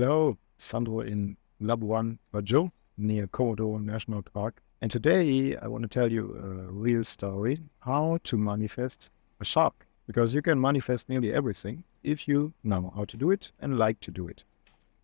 Hello, Sandro in Labuan Bajo near Komodo National Park. And today I want to tell you a real story how to manifest a shark. Because you can manifest nearly everything if you know how to do it and like to do it.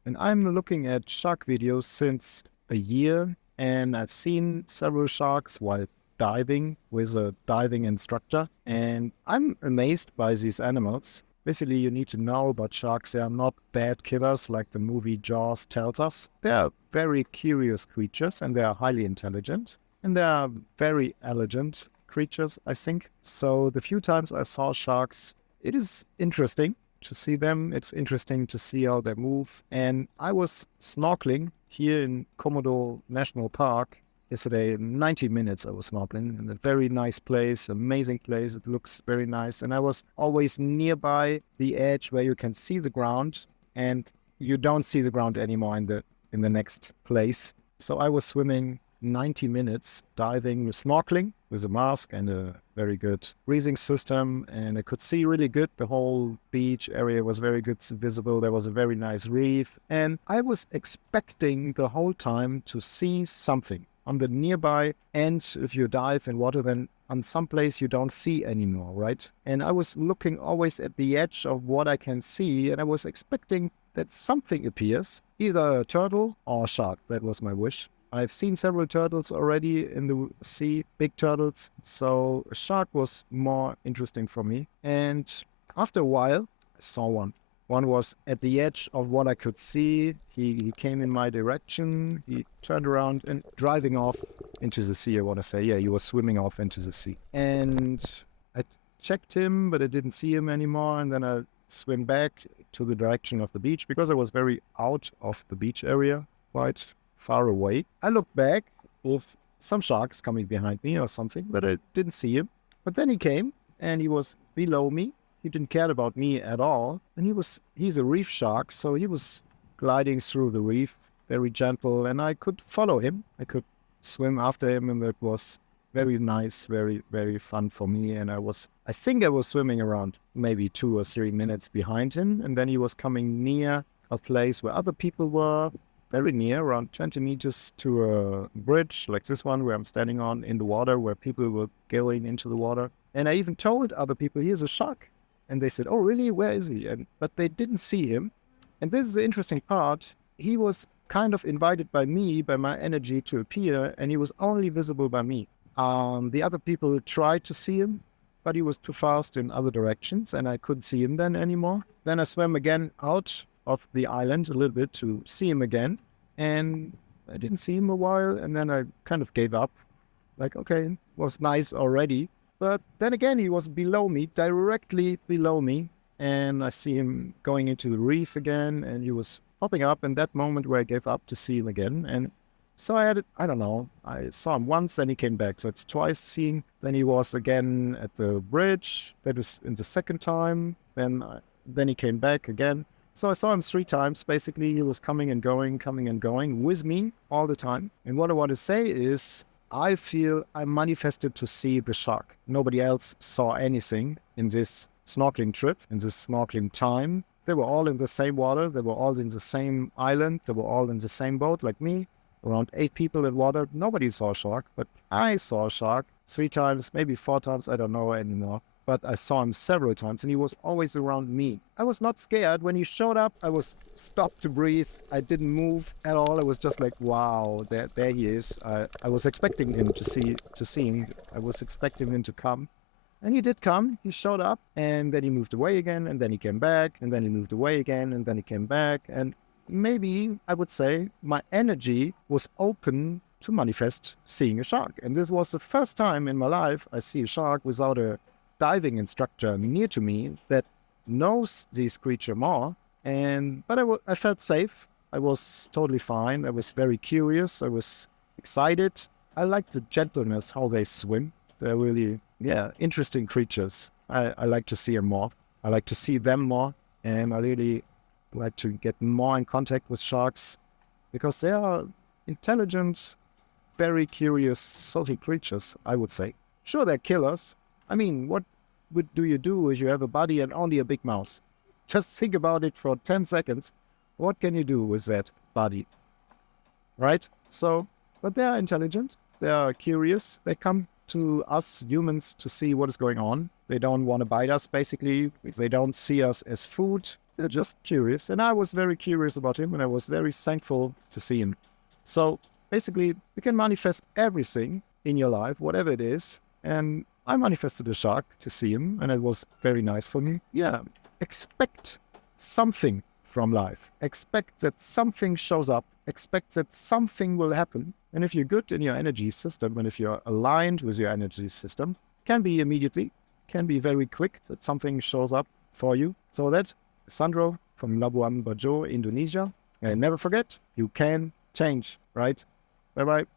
And I'm looking at shark videos since a year, and I've seen several sharks while diving with a diving instructor. And I'm amazed by these animals. Basically, you need to know about sharks. They are not bad killers like the movie Jaws tells us. They are very curious creatures and they are highly intelligent. And they are very elegant creatures, I think. So the few times I saw sharks, it is interesting to see them. It's interesting to see how they move. And I was snorkeling here in Komodo National Park yesterday. 90 minutes I was snorkeling in a very nice place, amazing place. It looks very nice. And I was always nearby the edge where you can see the ground and you don't see the ground anymore in the next place. So I was swimming 90 minutes diving with snorkeling with a mask and a very good breathing system, and I could see really good. The whole beach area was very good visible. There was a very nice reef, and I was expecting the whole time to see something on the nearby end. If you dive in water, then on some place you don't see anymore, right? And I was looking always at the edge of what I can see, and I was expecting that something appears, either a turtle or a shark. That was my wish. I've seen several turtles already in the sea, big turtles, so a shark was more interesting for me. And after a while, I saw one. One was at the edge of what I could see. He came in my direction. He turned around and driving off into the sea, I want to say. Yeah, he was swimming off into the sea. And I checked him, but I didn't see him anymore. And then I swim back to the direction of the beach because I was very out of the beach area, quite far away. I looked back with some sharks coming behind me or something, but I didn't see him. But then he came and he was below me. He didn't care about me at all. And he's a reef shark, so he was gliding through the reef, very gentle, and I could follow him. I could swim after him, and it was very nice, very, very fun for me. And I think I was swimming around maybe 2 or 3 minutes behind him. And then he was coming near a place where other people were, very near, around 20 meters to a bridge like this one where I'm standing on in the water, where people were going into the water. And I even told other people, here's a shark. And they said, oh, really? Where is he? But they didn't see him. And this is the interesting part. He was kind of invited by me, by my energy to appear, and he was only visible by me. The other people tried to see him, but he was too fast in other directions, and I couldn't see him then anymore. Then I swam again out of the island a little bit to see him again, and I didn't see him a while, and then I kind of gave up. Like, okay, it was nice already. But then again, he was below me, directly below me, and I see him going into the reef again, and he was popping up in that moment where I gave up to see him again. And so I don't know, I saw him once and he came back. So it's twice seeing. Then he was again at the bridge. That was in the second time. Then he came back again. So I saw him 3 times. Basically, he was coming and going with me all the time. And what I want to say is, I feel I manifested to see the shark. Nobody else saw anything in this snorkeling trip, in this snorkeling time. They were all in the same water. They were all in the same island. They were all in the same boat like me. Around 8 people in water. Nobody saw a shark, but I saw a shark 3 times, maybe 4 times. I don't know anymore. But I saw him several times and he was always around me. I was not scared. When he showed up, I was stopped to breathe. I didn't move at all. I was just like, wow, there he is. I was expecting him to see him. I was expecting him to come. And he did come. He showed up and then he moved away again, and then he came back, and then he moved away again, and then he came back. And maybe I would say my energy was open to manifest seeing a shark. And this was the first time in my life I see a shark without a diving instructor near to me that knows this creature more. But I felt safe. I was totally fine. I was very curious. I was excited. I like the gentleness, how they swim. They're really, yeah, interesting creatures. I like to see them more. I like to see them more. And I really like to get more in contact with sharks because they are intelligent, very curious, salty creatures, I would say. Sure, they're killers. I mean, what do you do if you have a body and only a big mouth? Just think about it for 10 seconds. What can you do with that body? Right? So, but they are intelligent, they are curious, they come to us humans to see what is going on. They don't want to bite us, basically. They don't see us as food. They're just curious. And I was very curious about him, and I was very thankful to see him. So basically, you can manifest everything in your life, whatever it is. And I manifested a shark to see him, and it was very nice for me. Yeah, expect something from life. Expect that something shows up. Expect that something will happen. And if you're good in your energy system, and if you're aligned with your energy system, can be immediately, can be very quick that something shows up for you. So that, Sandro from Labuan Bajo, Indonesia. And never forget, you can change, right? Bye bye.